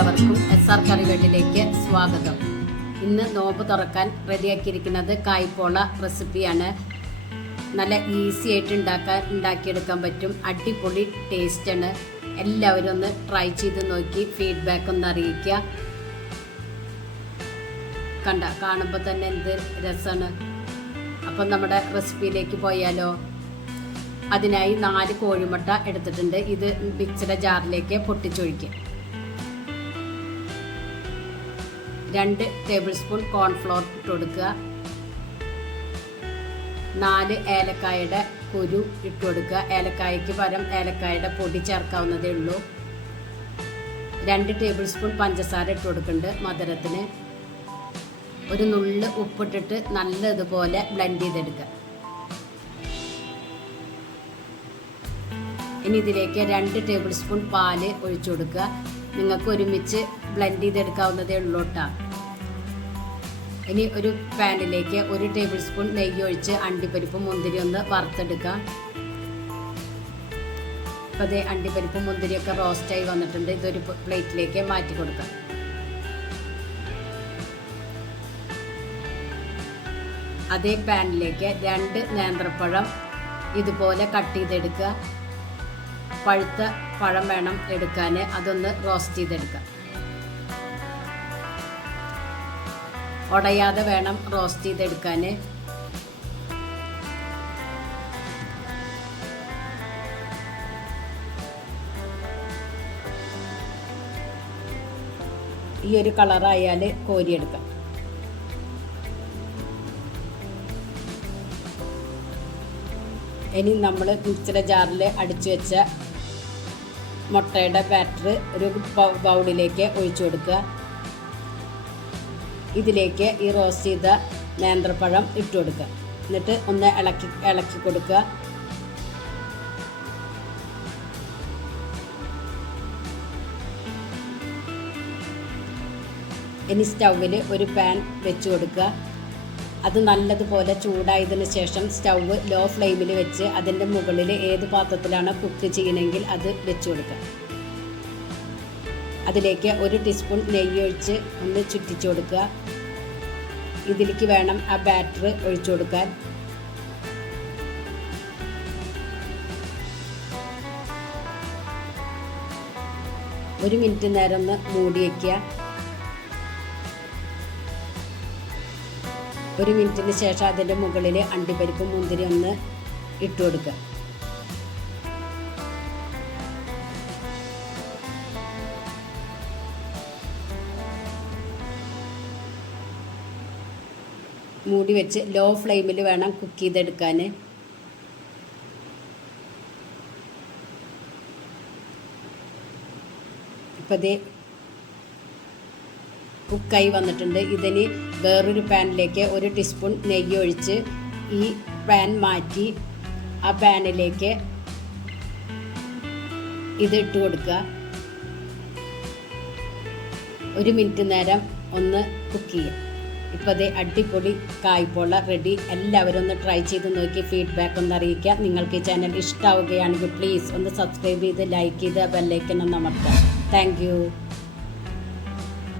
എല്ലാവർക്കും S R കറിവേട്ടിലേക്ക് സ്വാഗതം. ഇന്ന് നോമ്പ് തുറക്കാൻ റെഡിയാക്കിയിരിക്കുന്നത് കായ്പോള റെസിപ്പിയാണ്. നല്ല ഈസി ആയിട്ട് ഉണ്ടാക്കാൻ ഉണ്ടാക്കിയെടുക്കാൻ പറ്റും. അടിപൊളി ടേസ്റ്റാണ് എല്ലാവരും ഒന്ന് ട്രൈ ചെയ്ത് നോക്കി ഫീഡ്ബാക്ക് ഒന്ന് അറിയിക്കുക. കണ്ട കാണുമ്പോൾ തന്നെ എന്ത് രസമാണ് അപ്പം നമ്മുടെ റെസിപ്പിയിലേക്ക് പോയാലോ. അതിനായി നാല് കോഴിമുട്ട എടുത്തിട്ടുണ്ട്. ഇത് മിക്സിയുടെ ജാറിലേക്ക് പൊട്ടിച്ചൊഴിക്കുക. രണ്ട് ടേബിൾ സ്പൂൺ കോൺഫ്ലോർ ഇട്ട് കൊടുക്കുക. നാല് ഏലക്കായുടെ കുരു ഇട്ട് കൊടുക്കുക. ഏലക്കായക്ക് പകരം ഏലക്കായുടെ പൊടി ചേർക്കാവുന്നതേ ഉള്ളൂ. രണ്ട് ടേബിൾ സ്പൂൺ പഞ്ചസാര ഇട്ട് കൊടുക്കുന്നുണ്ട് മധുരത്തിന്. ഒരു നുള്ള് ഉപ്പിട്ടിട്ട് നല്ലതുപോലെ ബ്ലെൻഡ് ചെയ്തെടുക്കുക. ഇനി ഇതിലേക്ക് രണ്ട് ടേബിൾ സ്പൂൺ പാൽ ഒഴിച്ചു കൊടുക്കുക. നിങ്ങൾക്ക് ഒരുമിച്ച് ബ്ലെൻഡ് ചെയ്തെടുക്കാവുന്നതേ ഉള്ളൂ കേട്ടോ ഇനി ഒരു പാനിലേക്ക് ഒരു ടേബിൾ സ്പൂൺ നെയ്യ് ഒഴിച്ച് അണ്ടിപ്പരിപ്പും മുന്തിരി ഒന്ന് വറുത്തെടുക്കാം. അപ്പോൾ അതേ അണ്ടിപ്പരിപ്പ് മുന്തിരിയൊക്കെ റോസ്റ്റായി വന്നിട്ടുണ്ട്. ഇതൊരു പ്ലേറ്റിലേക്ക് മാറ്റി കൊടുക്കാം. അതേ പാനിലേക്ക് രണ്ട് നേന്ത്രപ്പഴം ഇതുപോലെ കട്ട് ചെയ്തെടുക്കുക. പഴുത്ത പഴം വേണം എടുക്കാൻ അതൊന്ന് റോസ്റ്റ് ചെയ്തെടുക്കാം. ഉടയാതെ വേണം റോസ്റ്റ് ചെയ്തെടുക്കാൻ ഈ ഒരു കളറായാൽ കോരിയെടുക്കാം. ഇനി നമ്മൾ മിക്സിയുടെ ജാറിൽ അടിച്ചു വെച്ച മുട്ടയുടെ ബാറ്റർ ഒരു ബൗളിലേക്ക് ഒഴിച്ചു കൊടുക്കുക. ഇതിലേക്ക് ഈ റോസ്റ്റ് ചെയ്ത നേന്ത്രപ്പഴം ഇട്ട് കൊടുക്കുക. എന്നിട്ട് ഒന്ന് ഇളക്കി ഇളക്കി കൊടുക്കുക. ഇനി സ്റ്റൗവിൽ ഒരു പാൻ വെച്ച് കൊടുക്കുക. അത് നല്ലതുപോലെ ചൂടായതിനു ശേഷം സ്റ്റൗവ് ലോ ഫ്ലെയിമിൽ വെച്ച് അതിന്റെ മുകളിൽ ഏത് പാത്രത്തിലാണ് കുക്ക് ചെയ്യണമെങ്കിൽ അത് വെച്ച് കൊടുക്കുക. അതിലേക്ക് ഒരു ടീസ്പൂൺ നെയ്യ് ഒഴിച്ച് ഒന്ന് ചുറ്റിച്ചു കൊടുക്കുക. ഇതിലേക്ക് വേണം ആ ബാറ്റർ ഒഴിച്ചു കൊടുക്കാൻ. ഒരു മിനിറ്റ് നേരം ഒന്ന് മൂടി വയ്ക്കുക ഒരു മിനിറ്റിന് ശേഷം അതിന്റെ മുകളിൽ അണ്ടിപ്പരിപ്പ് മുന്തിരി ഒന്ന് ഇട്ട് കൊടുക്കുക. മൂടി വെച്ച് ലോ ഫ്ലെയിമിൽ വേണം കുക്ക് ചെയ്തെടുക്കാൻ. ഇപ്പം ഇത് കുക്കായി വന്നിട്ടുണ്ട്. ഇതിന് വേറൊരു പാനിലേക്ക് ഒരു ടീസ്പൂൺ നെയ്യ് ഒഴിച്ച് ഈ പാൻ മാറ്റി ആ പാനിലേക്ക് ഇത് ഇട്ട് കൊടുക്കുക. ഒരു മിനിറ്റ് നേരം ഒന്ന് കുക്ക് ചെയ്യുക. ഇപ്പോൾ അതേ അടിപൊളി കായ്പോള റെഡി എല്ലാവരും ഒന്ന് ട്രൈ ചെയ്ത് നോക്കി ഫീഡ്ബാക്ക് ഒന്ന് അറിയിക്കുക. നിങ്ങൾക്ക് ഈ ചാനൽ ഇഷ്ടമാവുകയാണെങ്കിൽ പ്ലീസ് ഒന്ന് സബ്സ്ക്രൈബ് ചെയ്ത് ലൈക്ക് ചെയ്ത് ബെല്ലൈക്കൻ ഒന്ന് അമർത്തുക. താങ്ക്